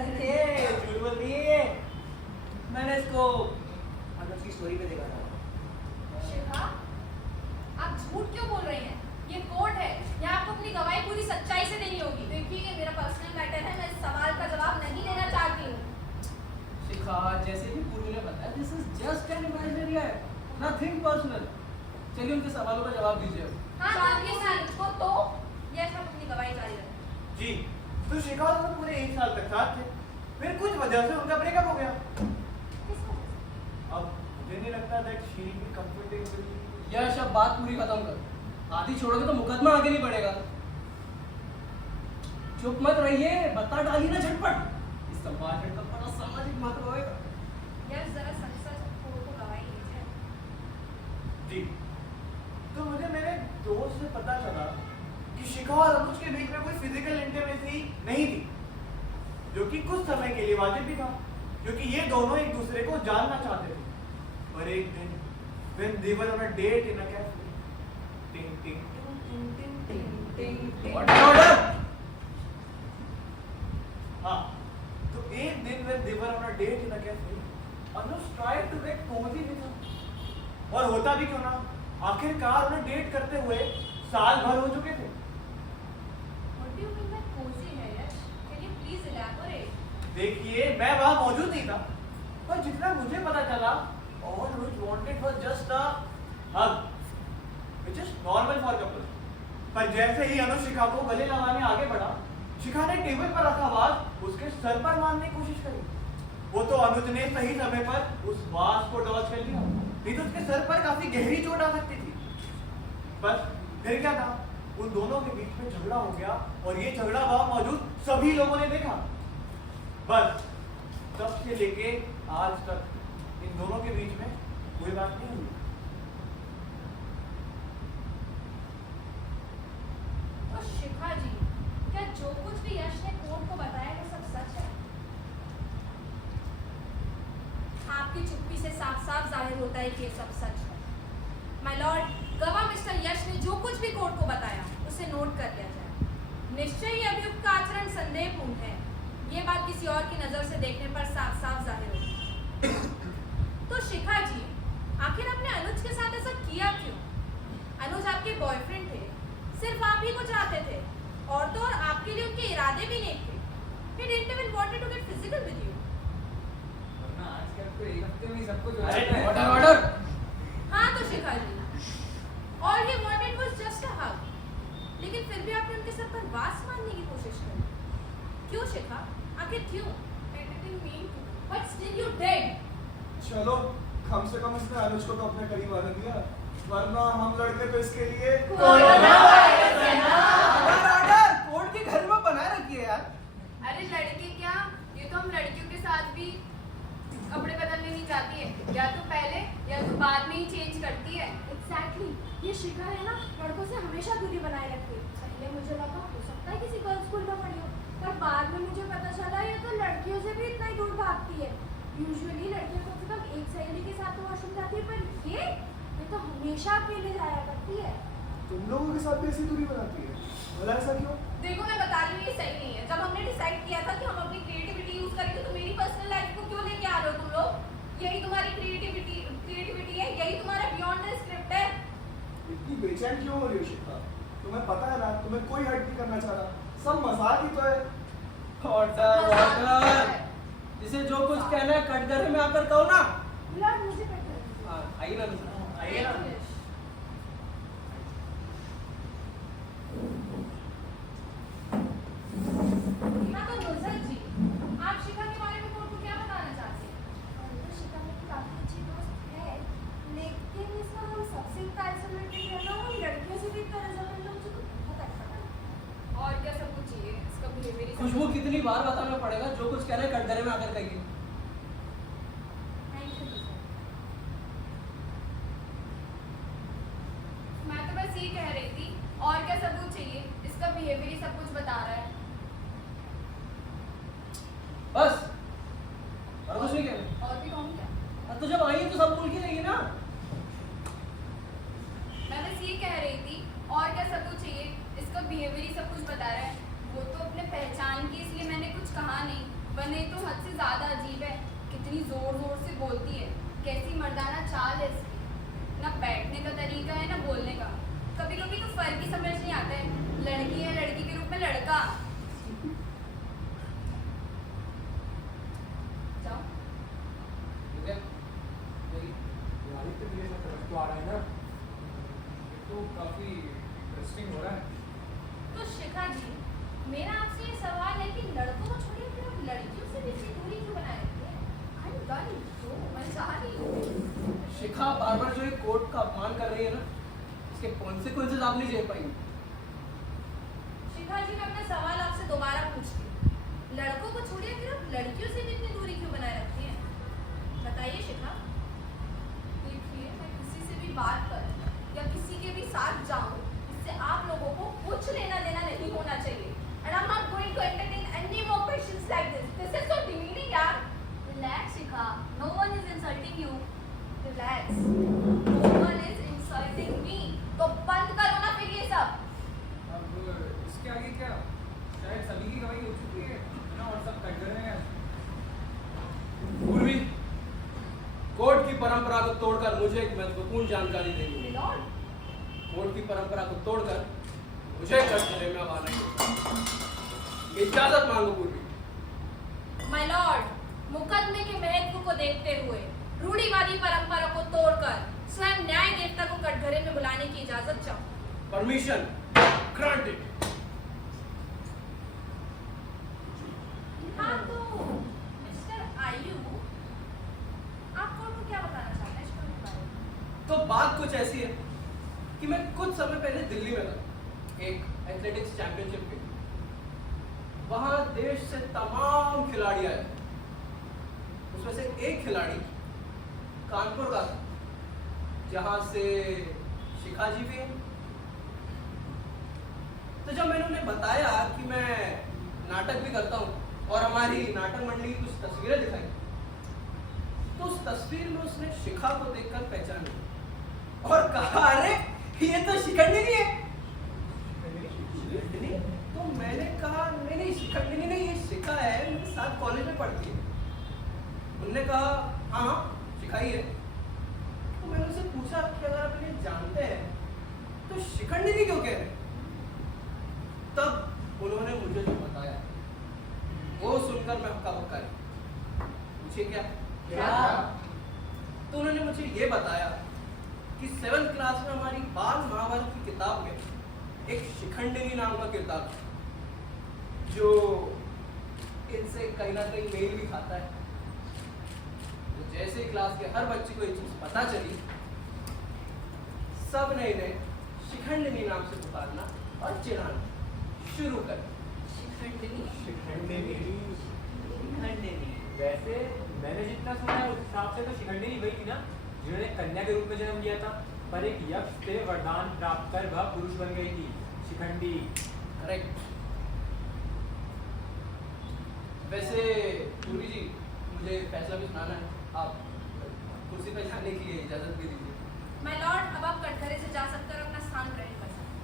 अरे झूठ बोल रही है, मैंने इसको अनुज की स्टोरी पे देखा था। शिखा, आप झूठ क्यों बोल रही हैं? ये कोर्ट है, यहाँ आपको अपनी गवाही पूरी सच्चाई से देनी होगी। देखिए, ये मेरा पर्सनल मैटर है, मैं इस सवाल का जवाब नहीं देना चाहती हूँ। शिखा, जैसे कि पूर्वी ने बताया, this is just an imaginary है, नथिंग पर्सनल। चलिए उनके सवालों का जवाब दीजिए। हाँ, तो ये साल को तो यश, आप अपनी गवाही जारी रखें। जी तो शिखा और अनुज पूरे 1 साल तक साथ थे, फिर कुछ वजह से उनका ब्रेकअप हो गया। किस वजह से? अब मुझे नहीं लगता that she will be comfortable. Yash, अब बात पूरी खत्म कर, आधी छोड़ोगे तो मुकदमा आगे नहीं बढ़ेगा। चुप मत रहिए, बता डालिए ना झटपट। इस संभाषण का बड़ा सामाजिक महत्व होगा। यश, जरा सच कोर्ट को गवाही दीजिए। जी तो मुझे मेरे दोस्त से पता चला कि शिखा और अनुज के बीच में कोई फिजिकल इंटीमेसी नहीं थी, जो कि कुछ समय के लिए वाजिब भी था, क्योंकि ये दोनों एक दूसरे को जानना चाहते थे। पर एक दिन when they were on a date in a cafe, ting ting ting ting ting ting ting order. हाँ तो एक दिन when they were on a date in a cafe, Anuj tried to get cozy with her। और होता भी क्यों ना, आखिरकार उन्हें डेट करते हुए साल भर हो चुके थे। What do you mean by cozy है यश? Can you please elaborate? देखिए मैं वहां मौजूद नहीं था, पर जितना मुझे पता चला, all Anuj wanted was just a hug, which is normal for couples। पर जैसे ही अनुज शिखा को गले लगाने आगे बढ़ा, शिखा ने टेबल पर रखा वास उसके सर पर मारने की कोशिश करी। वो तो अनुज ने सही समय पर उस वास को डॉज कर लिया, नहीं तो उसके सर पर काफी गहरी चोट आ सकती थी। बस फिर क्या था, उन दोनों के बीच में झगड़ा हो गया, और ये झगड़ा वहां मौजूद सभी लोगों ने देखा। बस तब से लेके आज तक इन दोनों के बीच में कोई बात नहीं हुई। तो शिखा जी, क्या जो कुछ भी यश ने कोर्ट को बताया वो सब सच है? आपकी चुप्पी से साफ साफ जाहिर होता है कि ये सब सच है। माय लॉर्ड, गवाह मिस्टर यश ने जो कुछ भी कोर्ट को बताया उसे नोट कर लिया जाए। निश्चय ही अभियुक्त का आचरण संदेहपूर्ण है, ये बात किसी और की नजर से देखने पर साफ साफ जाहिर होती है। तो शिखा जी, आखिर आपने अनुज के साथ ऐसा किया क्यों? अनुज आपके बॉयफ्रेंड थे, सिर्फ आप ही को चाहते थे, और तो और आपके लिए उनके इरादे भी नहीं थे। He didn't even wanted to get physical with you। वरना आजकल तो एक हफ्ते में ही सब कुछ हो अरे, जाता है। Order order. हाँ तो शिखा जी, all he wanted was just a hug, लेकिन फिर भी आपने उनके सर पर वास मारने की कोशिश करी। क्यों शिखा, आखिर क्यों? I didn't mean to, but still you did। चलो कम से कम उसने अनुज को तो अपने करीब आने दिया, वरना हम लड़के तो इसके लिए कोरोना वायरस है ना। ऑर्डर ऑर्डर, कोर्ट के घर में बनाए रखिए यार। अरे लड़के क्या, ये तो हम लड़कियों के साथ भी कपड़े बदलने नहीं जाती है, या तो पहले या तो बाद में ही चेंज करती है। एग्जैक्टली, ये शिखा है ना, लड़कों से हमेशा दूरी बनाए रखती है। पहले मुझे लगा हो सकता है किसी गर्ल्स स्कूल में पढ़ी हो, पर बाद में मुझे पता चला ये तो लड़कियों से भी इतना ही दूर भागती है। यूजुअली लड़कियां कम से कम एक सहेली के साथ तो वॉशरूम जाती है, पर ये तो हमेशा अकेले जाया करती है। तुम लोगों के साथ भी ऐसी दूरी बनाती है, भला ऐसा क्यों? देखो, मैं बता रही हूँ ये सही नहीं है। जब हमने डिसाइड किया था कि हम अपनी क्रिएटिविटी यूज करेंगे, तो मेरी पर्सनल लाइफ को क्यों लेके आ रहे हो तुम लोग? यही तुम्हारी क्रिएटिविटी है, यही तुम्हारा बियॉन्ड द स्क्रिप्ट है। इतनी बेचैन क्यों हो रही हो शिखा? तुम्हें पता है ना, तुम्हें कोई हर्ट नहीं करना चाह रहा, सब मजाक ही तो है। ऑर्डर जिसे जो कुछ कहना है कटघरे में आकर कहो ना। लॉर्ड मुझे कट कर हाँ, आइए ना, आइए ना। हाँ तो नुज़हत जी, आप शिखा के बारे में कोर्ट को क्या बताना चाहते हैं? तो शिखा मेरी काफी अच्छी दोस्त है, लेकिन इसका हम सबसे इतना आइसोलेटेड रहना, हम लड़कियों से भी इतना रिजर्व रहना, मुझे तो बहुत अच्छा लगा। और क्या सब कुछ चाहिए? इसका बिहेवियर खुशबू कितनी बार बताना पड़ेगा, जो कुछ कहना है कटघरे में आकर कहिए। Thank you Nuzhat. मैं तो बस ये कह रही थी, और क्या सबूत चाहिए? इसका बिहेवियर ही सब कुछ बता रहा है। बस और कुछ नहीं कहना। और भी कहूँ क्या? तो जब आइए तो सब बोल के जाइए ना। मैं बस ये कह रही थी, और क्या सबूत चाहिए? इसका बिहेवियर ही सब कुछ बता रहा है। वो तो अपने पहचान की, इसलिए मैंने कुछ कहा नहीं, वरना ये तो हद से ज्यादा अजीब है। कितनी जोर जोर से बोलती है, कैसी मर्दाना चाल है इसकी। ना बैठने का तरीका है, ना बोलने का। कभी कभी तो फर्क ही समझ नहीं आता है, लड़की है लड़की के रूप में लड़का। जाओ। ठीक है, नहीं, दिवाली पे भी ऐसा तरफ तो आ रहा है ना, ये तो काफी इंटरेस्टिंग हो रहा है। तो शिखा जी, मेरा आपसे ये सवाल है कि लड़कों को छोड़िए, फिर आप लड़कियों से भी इतनी दूरी क्यों बनाए रखते हैं? I'm done, तो मैं चाह रही हूँ। शिखा बार बार जो ये कोर्ट का अपमान कर रही है ना, इसके कॉन्सिक्वेंसेस आप नहीं झेल पाएंगे। शिखा जी, मैं अपना सवाल आपसे दोबारा पूछती हूँ। लड़कों को छोड़िए, फिर आप लड़कियों से भी इतनी दूरी क्यों बनाए रखती हैं? बताइए शिखा। देखिए, मैं किसी से भी बात करूँ या किसी के भी साथ जाऊँ, इससे आप लोगों को कुछ लेना देना नहीं होना चाहिए। And I'm not going to entertain any more questions like this. This is so demeaning, यार। Relax, Shikha. No one is insulting you. Relax. No one is insulting me. तो बंद करो ना फिर ये सब। अब इसके आगे क्या? शायद सभी की गवाही हो चुकी है ना, और सब कटघरे हैं। पूर्वी, कोर्ट की परंपरा को तोड़कर मुझे एक महत्वपूर्ण जानकारी देनी है। Lord, कोर्ट की परंपरा को तोड़कर मुझे कटघरे में अब आना ही इजाजत मांगो पूर्वी। my lord, मुकदमे के महत्व को देखते हुए रूढ़िवादी परंपरा को तोड़कर स्वयं न्याय देवता को कटघरे में बुलाने की इजाजत चाहूँ। Permission granted. हाँ तो मिस्टर आयु, आप कोर्ट को क्या बताना चाहते हैं शिखा के बारे में? तो बात कुछ ऐसी है कि मैं कुछ समय पहले दिल्ली में था, एक एथलेटिक्स चैंपियनशिप के। वहां देश से तमाम खिलाड़ी आए, उसमें से एक खिलाड़ी कानपुर का था, जहां से शिखा जी भी हैं। तो जब मैंने उन्हें बताया कि मैं नाटक भी करता हूँ और हमारी नाटक मंडली की कुछ तस्वीरें दिखाई, तो उस तस्वीर में उसने शिखा को देखकर पहचान ली और कहा, अरे ये तो शिखंडिनी है। शिखंडिनी? तो मैंने कहा, नहीं शिखंडिनी नहीं, ये शिखा है, मेरे साथ कॉलेज में पढ़ती है। उन्होंने कहा, हाँ शिखा ही है। तो मैंने उससे पूछा कि अगर आप इन्हें जानते हैं तो शिखंडिनी क्यों कह रहे हैं? तब उन्होंने मुझे जो बताया वो सुनकर मैं हक्का बक्का रही। पूछिए क्या? तो उन्होंने मुझे ये बताया कि 7th क्लास में हमारी बाल महाभारत की किताब में एक शिखंडिनी नाम का किरदार था, जो इनसे कहीं ना कहीं मेल भी खाता है। तो जैसे क्लास के हर बच्चे को ये चीज पता चली, सब ने इन्हें शिखंडिनी नाम से पुकारना और चिढ़ाना शुरू कर। शिखंडिनी। वैसे मैंने जितना सुना है उस हिसाब से तो शिखंडिनी वही थी ना जिन्होंने कन्या के रूप में जन्म लिया था, पर एक यक्ष से वरदान प्राप्त कर वह पुरुष बन गई थी। शिखंडी। करेक्ट। वैसे पूर्वी जी, मुझे फैसला भी सुनाना है, आप कुर्सी पर जाने की इजाजत दे दीजिए। माय लॉर्ड, अब आप कटघरे से जा सकते और अपना स्थान ग्रहण कर सकते।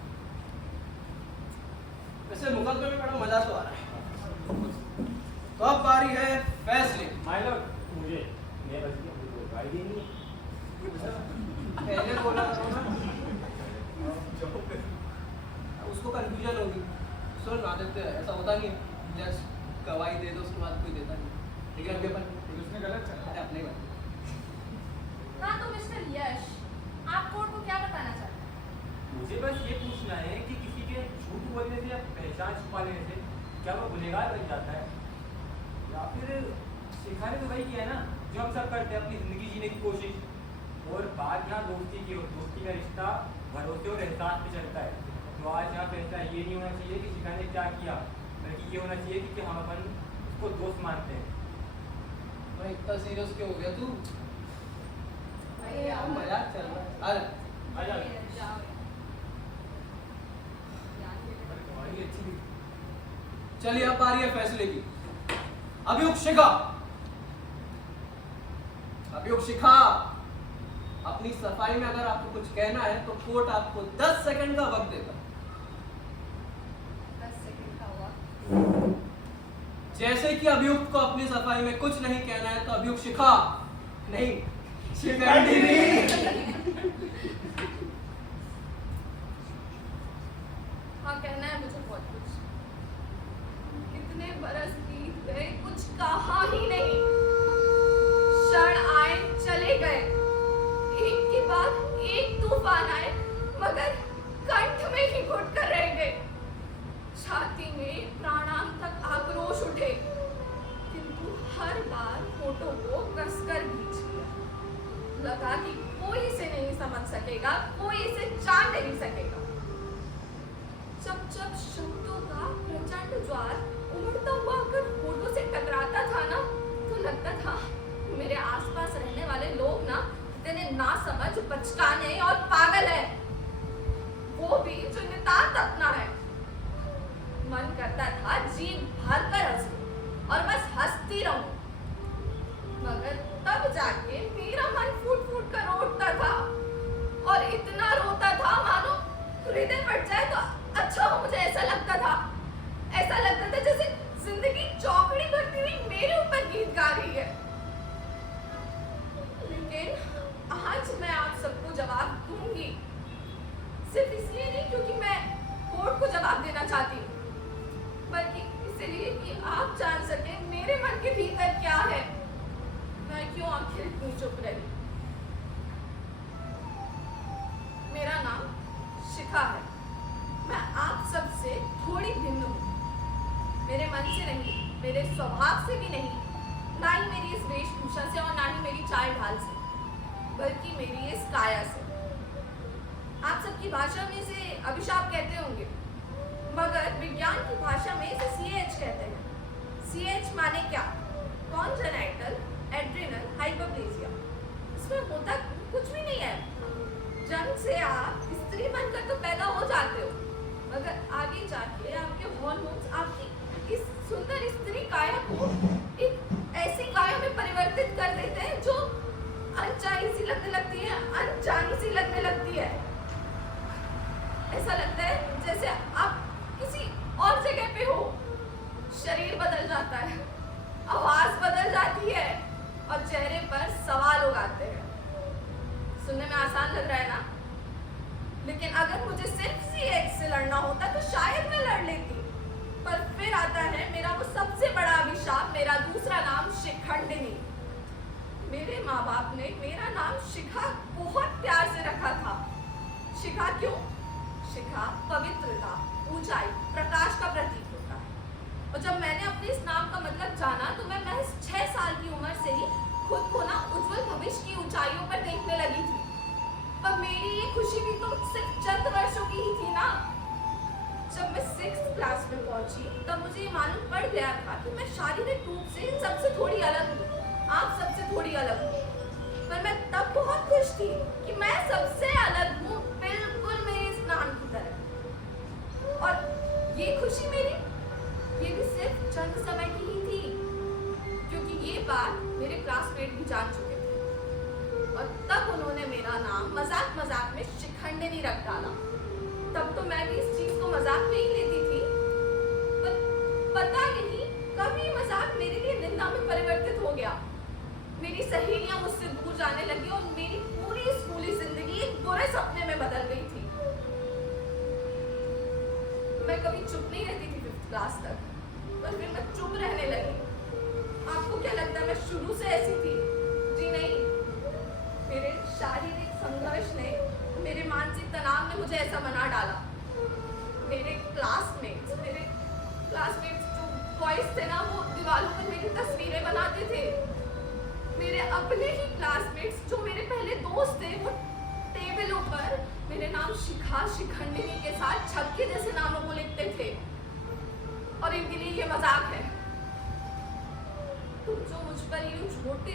वैसे मुकदमे में बड़ा मजा तो आ रहा है। तो अब बारी है फैसले। माय लॉर्ड, मुझे मैं बस मुझे गाड़ी देनी है। पहले बोला था ना। सकते हैं, ऐसा होता नहीं है जस्ट गवाही दे दो उसके बाद कोई देता नहीं, लेकिन अभी अपन उसने गलत चला। अरे अपने ही बात। हाँ तो मिस्टर यश, आप कोर्ट को क्या बताना चाहते हैं? मुझे बस ये पूछना है कि किसी के झूठ बोलने से या पहचान छुपा लेने से क्या वो गुनहगार बन जाता है, या फिर शिखा ने तो वही किया है ना जो हम सब करते हैं, अपनी जिंदगी जीने की कोशिश। और बात यहाँ दोस्ती की हो, दोस्ती का रिश्ता भरोसे और एहसास पे चलता है। तो आज यहाँ फैसला ये नहीं होना चाहिए कि शिखा ने क्या किया, बल्कि ये होना चाहिए कि हम अपन उसको दोस्त मानते हैं। भाई इतना सीरियस क्यों हो गया तू? भाई आप मजाक चल रहा है। आ जा। जाओ। तुम्हारी अच्छी थी। चलिए अब आ रही है फैसले की। अभियुक्त शिखा, अभियुक्त शिखा, अपनी सफाई में अगर आपको कुछ कहना है तो कोर्ट आपको 10 सेकंड का वक्त देता है। 10 सेकंड का हुआ। जैसे कि अभियुक्त को अपनी सफाई में कुछ नहीं कहना है तो अभियुक्त शिखा नहीं शिखंडिनी हाँ कहना है मुझे बहुत कुछ। कितने बरस बीत गए, कुछ कहा ही नहीं। क्षण आए चले गए, एक के बाद एक तूफान आए, मगर कंठ में ही घुट कर रह गए। छाती में प्राणांतक आक्रोश उठे, किंतु हर बार फोटो को कसकर खींच लिया। लगा कि कोई इसे नहीं समझ सकेगा, कोई इसे जान नहीं सकेगा। जब जब शब्दों का प्रचंड ज्वार उमड़ता हुआ अगर होठों से टकराता था ना, तो लगता था मेरे आसपास रहने वाले लोग ना इतने नासमझ, बचकाने और पागल है, वो भी जो नितांत अपना है। मन करता था जीभ भर कर हंसूं और बस हंसती रहूं, मगर तब जाके मेरा मन फूट फूट कर रोता था, और इतना रोता था मानो हृदय फट जाए तो अच्छा हो। मुझे ऐसा लगता था जैसे जिंदगी चौकड़ी करती हुई मेरे ऊपर गीत गा रही है। लेकिन आज मैं आप सबको जवाब दूंगी, सिर्फ इसलिए नहीं क्योंकि मैं कोर्ट को जवाब देना चाहती हूँ, बल्कि इसलिए कि आप जान सके मेरे मन के भीतर क्या है, मैं क्यों आखिर इतनी चुप रही। मेरा नाम शिखा है, मैं आप सबसे थोड़ी भिन्न हूँ। मेरे मन से नहीं, मेरे स्वभाव से भी नहीं, ना ही मेरी इस वेशभूषा से और ना ही मेरी चाल ढाल से, बल्कि मेरी इस काया से। आप सबकी भाषा में इसे अभिशाप कहते होंगे, मगर विज्ञान की भाषा में इसे CH कहते हैं। CH माने क्या? Congenital adrenal hyperplasia. इसमें होता कुछ भी नहीं है। जन्म से आप स्त्री बनकर तो पैदा हो जाते हो, मगर आगे जाके आपके हार्मोन्स आपकी इस सुंदर स्त्री काया को एक ऐसी काया में परिवर्तित कर देते हैं जो अनचाही सी लगने लगती है, अनजानी सी लगने लगती है। ऐसा लगता है जैसे आप किसी और जगह पे हो। शरीर बदल जाता है, आवाज बदल जाती है और चेहरे पर सवाल उगाते हैं। सुनने में आसान लग रहा है ना? लेकिन अगर मुझे सिर्फ CH से लड़ना होता तो शायद मैं लड़ लेती, पर फिर आता है मेरा वो सबसे बड़ा अभिशाप, मेरा दूसरा नाम शिखंडिनी। मेरे माँ बाप ने मेरा नाम शिखा बहुत प्यार से रखा था। शिखा क्यों? शिखा पवित्रता, ऊंचाई, प्रकाश का प्रतीक होता है। और जब मैंने अपने इस नाम का मतलब जाना तो मैं महज 6 साल की उम्र से ही खुद को ना उज्जवल भविष्य की ऊंचाइयों पर देखने लगी थी। पर मेरी ये खुशी भी तो सिर्फ चंद वर्षों की ही थी ना। जब मैं 6th क्लास में पहुंची तब मुझे ये मालूम पड़ गया था कि मैं शारीरिक रूप से इन सबसे थोड़ी अलग हूँ, आप सबसे थोड़ी अलग हूँ। पर मैं तब बहुत खुश थी कि मैं सबसे अलग हूँ, बिल्कुल मेरे इस नाम की तरह। और ये खुशी मेरी, ये भी सिर्फ चंद समय की ही थी, क्योंकि ये बात मेरे क्लासमेट भी जान चुके थे। और तब उन्होंने मेरा नाम मजाक मजाक में शिखंडिनी रख डाला। तब तो मैं भी इस चीज को मजाक में ही लेती थी, पर पता नहीं कब ये मजाक मेरे लिए निंदा में परिवर्तित हो गया। मेरी सहेलियां मुझसे दूर जाने लगी और मेरी पूरी स्कूली जिंदगी एक बुरे सपने में बदल गई थी। मैं कभी चुप नहीं रहती थी 5th क्लास तक, पर फिर मैं चुप रहने लगी। आपको क्या लगता है मैं शुरू से ऐसी थी? जी नहीं, मेरे शारीरिक संघर्ष ने, मेरे मानसिक तनाव ने मुझे ऐसा बना डाला। मेरे क्लासमेट्स जो बॉयज थे ना, वो दीवारों पर मेरी तस्वीरें बनाते थे। मेरे अपने ही क्लासमेट्स जो मेरे पहले दोस्त थे, वो टेबलों पर मेरे नाम शिखा शिखंडिनी के साथ छक्के जैसे नामों को लिखते थे, और इनके लिए ये मजाक है। तुम जो मुझ पर यूं झूठे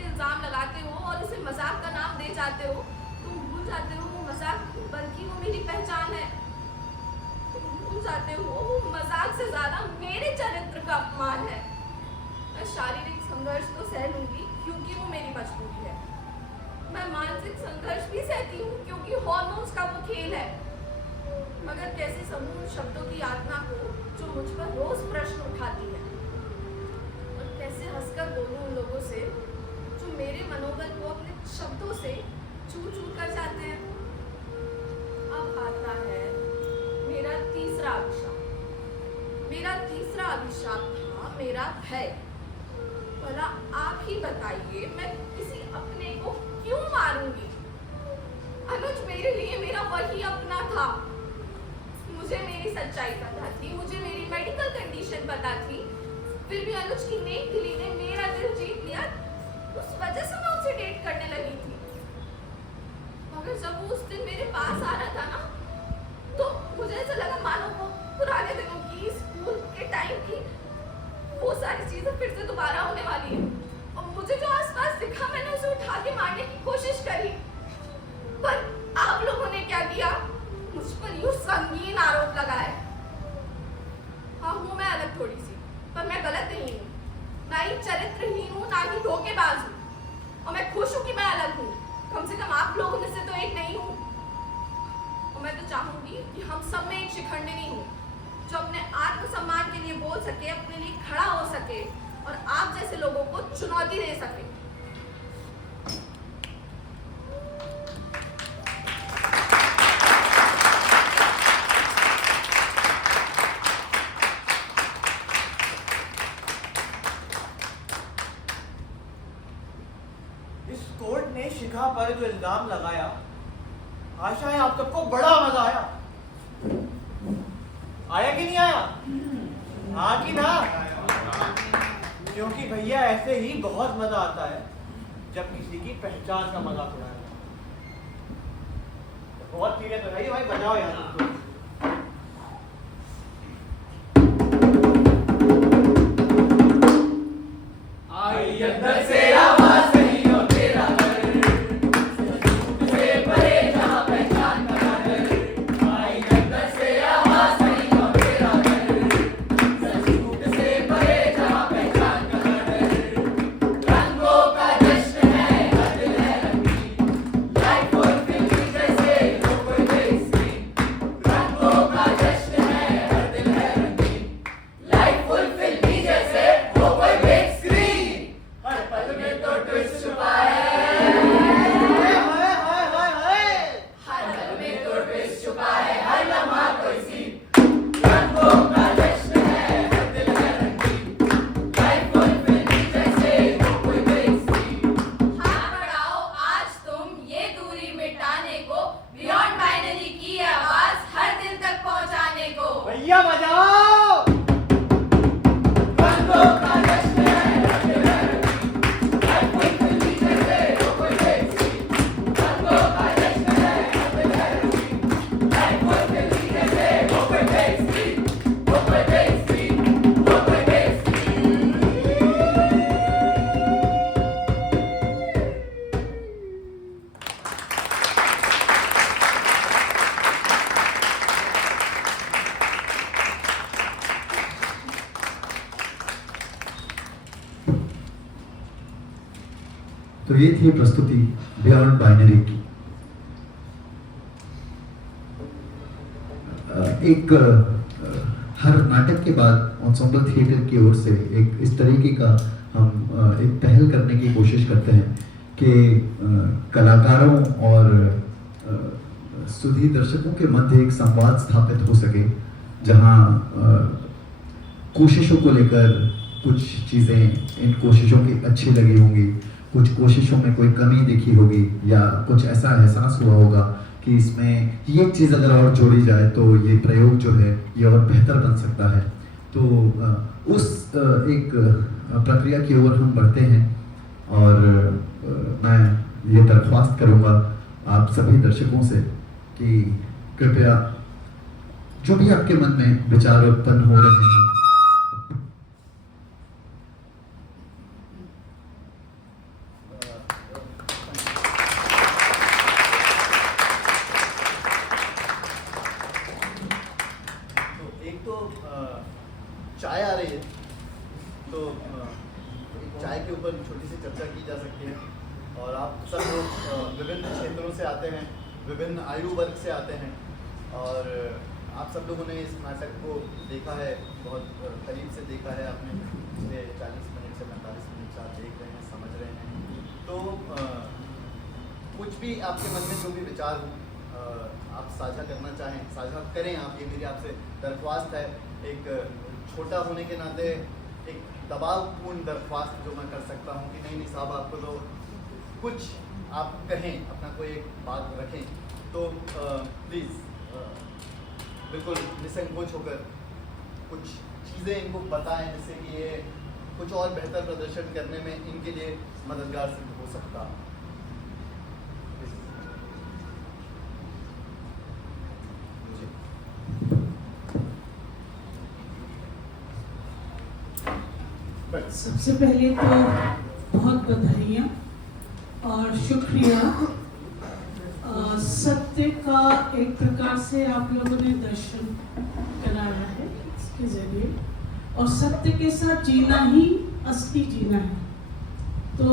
इल्जाम लगाते हो और इसे मजाक का नाम दे जाते हो, तुम भूल जाते हो वो मजाक बल्कि वो मेरी पहचान है। तुम भूल जाते हो वो मजाक से ज्यादा मेरे चरित्र का अपमान है। मैं शारीरिक संघर्ष तो सह लूंगी क्योंकि वो मेरी मजबूरी है। मैं मानसिक संघर्ष भी सहती हूँ क्योंकि हॉर्मोन्स का वो खेल है। मगर कैसे समूह शब्दों की यातना को जो मुझ पर रोज प्रश्न उठाती है, और कैसे हंसकर बोलूं उन लोगों से जो मेरे मनोबल को अपने शब्दों से चूर चूर कर जाते हैं। अब आता है मेरा तीसरा अभिशाप। मेरा तीसरा अभिशाप था मेरा भय। भला आप ही बताइए, मैं किसी अपने को क्यों मारूंगी? अनुज मेरे लिए मेरा वही अपना था। मुझे मेरी सच्चाई पता थी, मुझे मेरी मेडिकल कंडीशन पता थी, फिर भी अनुज की नेक दिली ने मेरा दिल जीत लिया। उस वजह से मैं उसे डेट करने लगी थी। मगर जब वो उस दिन मेरे पास आ रहा था ना, तो मुझे ऐसा लगा मानो वो पुराने दिनों की, स्कूल के टाइम की वो सारी चीजें फिर से दोबारा होने वाली है। और मुझे जो आसपास दिखा, मैंने उसे उठा के मारने की कोशिश करी, पर आप लोगों ने क्या किया? मुझ पर यूं संगीन आरोप लगाए। हाँ, हूँ मैं अलग थोड़ी सी, पर मैं गलत नहीं हूँ, ना ही चरित्रहीन हूँ, ना ही धोखेबाज हूँ। और मैं खुश हूँ कि मैं अलग हूँ। कम से कम आप लोगों में से तो एक नहीं हूँ। और मैं तो चाहूंगी कि हम सब में एक शिखंडिनी हूँ जो अपने आत्मसम्मान के लिए बोल सके, अपने लिए खड़ा हो सके और आप जैसे लोगों को चुनौती दे सके। इस कोर्ट ने शिखा पर जो इल्जाम लगाया, आशा है आप सबको बड़ा मजा आया। आया कि नहीं आया? हाँ कि ना? क्योंकि भैया ऐसे ही बहुत मजा आता है जब किसी की पहचान का मजाक उड़ाया। बहुत सीरियस हो भाई, बजाओ यार। आई अंदर से आवाज नहीं हो तेरा घर, से परे जहाँ पहचान का डर। आई अंदर से आवाज नहीं हो तेरा घर, सच से परे जहाँ पहचान का डर। रंगों का जश्न है, हर दिल है रंगीन, लाइफ और फिल्म जैसे हो कोई बेइज्जती। रंगों का जश्न है, हर दिल है रंगीन, लाइफ और फिल्म जैसे हो कोई बेइज्जती। हर पल में तो ट्विस्ट छुपा है, हर पल में तो ट्विस्ट छुपा है, हर लम्हा कोई सीन। रंगों का जश्न है, हर दिल है रंगीन, लाइफ और फिल्म जैसे हो कोई बेइज्जती। हाथ बढ़ाओ आज तुम ये दूरी मिटाने को, बियॉन्ड बाइनरी की आवाज हर दिल तक पहुंचाने को। भैया बजाओ। रंगों का जश्न है, हर दिल है रंगीन, लाइफ और फिल्म जैसे हो कोई बेइज्जती। रंगों का जश्न है, हर दिल है रंगीन, लाइफ और फिल्म जैसे हो कोई बेइज्जती, हो कोई बेइज्जती, हो कोई बेइज्जती। तो ये थी प्रस्तुति बियॉन्ड बाइनरी की। हर नाटक के बाद एंसेम्बल थिएटर की ओर से एक इस तरीके का हम एक पहल करने की कोशिश करते हैं कि कलाकारों और सुधी दर्शकों के मध्य एक संवाद स्थापित हो सके, जहां कोशिशों को लेकर कुछ चीज़ें इन कोशिशों की अच्छी लगी होंगी, कुछ कोशिशों में कोई कमी दिखी होगी, या कुछ ऐसा एहसास हुआ होगा कि इसमें ये चीज़ अगर और जोड़ी जाए तो ये प्रयोग जो है ये और बेहतर बन सकता है। तो उस एक प्रक्रिया की ओर हम बढ़ते हैं और मैं ये दरख्वास्त करूँगा आप सभी दर्शकों से कि कृपया जो भी आपके मन में विचार उत्पन्न हो रहे हैं, चाय आ रही है तो चाय के ऊपर छोटी सी चर्चा की जा सकती है। और आप सब लोग विभिन्न क्षेत्रों से आते हैं, विभिन्न आयु वर्ग से आते हैं, और आप सब लोगों ने इस नाटक को देखा है, बहुत करीब से देखा है आपने। पिछले 40 मिनट से 45 मिनट से आप देख रहे हैं, समझ रहे हैं। तो कुछ भी आपके मन में जो भी विचार हो आप साझा करना चाहें, साझा करें आप। ये मेरी आपसे दरख्वास्त है, एक छोटा होने के नाते एक दबावपूर्ण दरख्वास्त जो मैं कर सकता हूँ कि नहीं साहब आपको तो कुछ आप कहें, अपना कोई एक बात रखें, तो प्लीज़ बिल्कुल निसंकोच होकर कुछ चीज़ें इनको बताएं जिससे कि ये कुछ और बेहतर प्रदर्शन करने में इनके लिए मददगार सिद्ध हो सकता। सबसे पहले तो बहुत बधाइयाँ और शुक्रिया। सत्य का एक प्रकार से आप लोगों ने दर्शन कराया है इसके जरिए, और सत्य के साथ जीना ही असली जीना है। तो